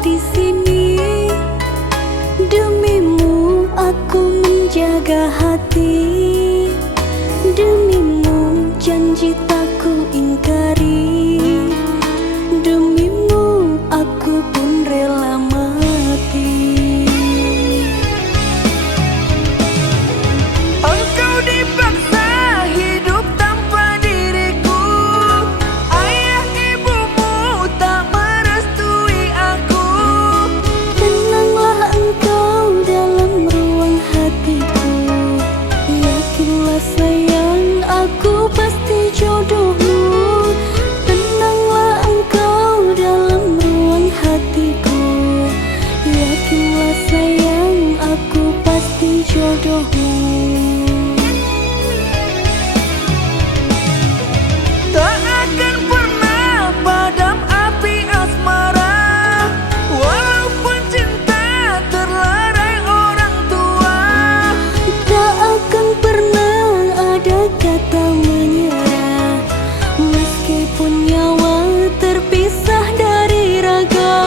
di sini. Demimu aku menjaga hati, demimu janji tak ku ingkari, demimu aku pun rela mati. Engkau dipaksa hidup tanpa diriku, ayah ibumu tak merestui aku. Tenanglah engkau dalam ruang hatiku, yakinlah sayang aku pasti jodohmu. Tenanglah engkau dalam ruang hatiku, yakinlah sayang aku pasti jodohmu. Tak akan pernah padam api asmara, walaupun cinta terlerai orang tua. Tak akan pernah ada kata menyerah, meskipun nyawa terpisah dari raga.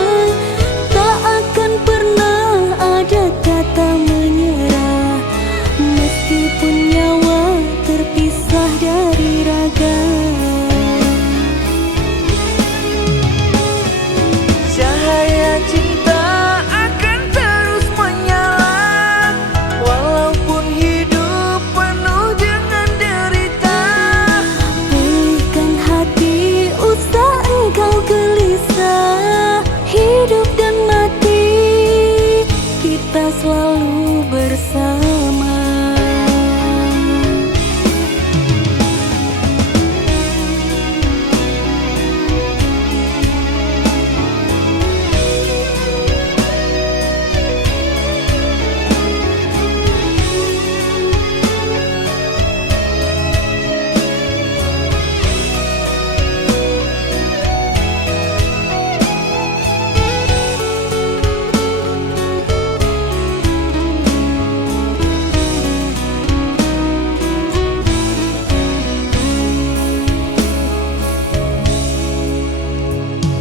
Tak akan pernah ada kata menyerah, meskipun nyawa terpisah dari raga. Cahaya cinta akan terus menyala, walaupun hidup penuh dengan derita. Pulihkan hati, usah engkau gelisah. Hidup dan mati, kita selalu bersama.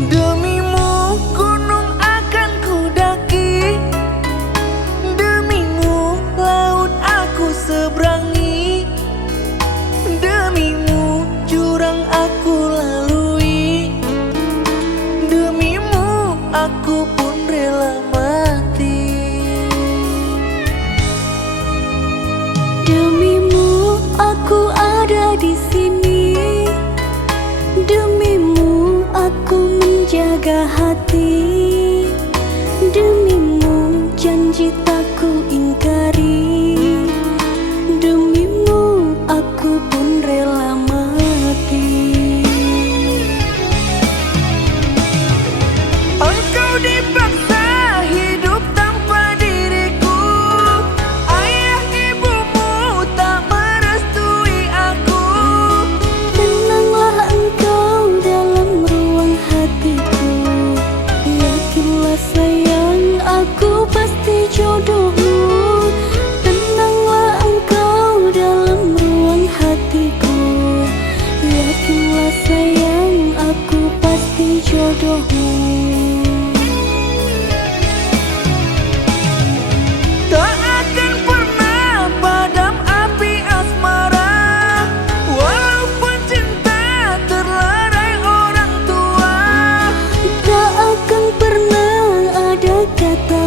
Demimu gunung akan ku daki, demimu laut aku seberangi, demimu jurang aku lalui, demimu aku pun rela mati. Demimu aku ada di sini, demimu aku menjaga hati, demimu janji tak ku ingkari, demimu aku pun rela mati. Engkau dipaksa hidup tanpa diriku, ayah ibumu tak merestui aku. Tenanglah engkau dalam ruang hatiku, yakinlah sayang aku pasti jodohmu. Tenanglah engkau dalam ruang hatiku, yakinlah sayang aku pasti jodohmu. Tak akan pernah padam api asmara, walaupun cinta terlerai orang tua. Tak akan pernah ada kata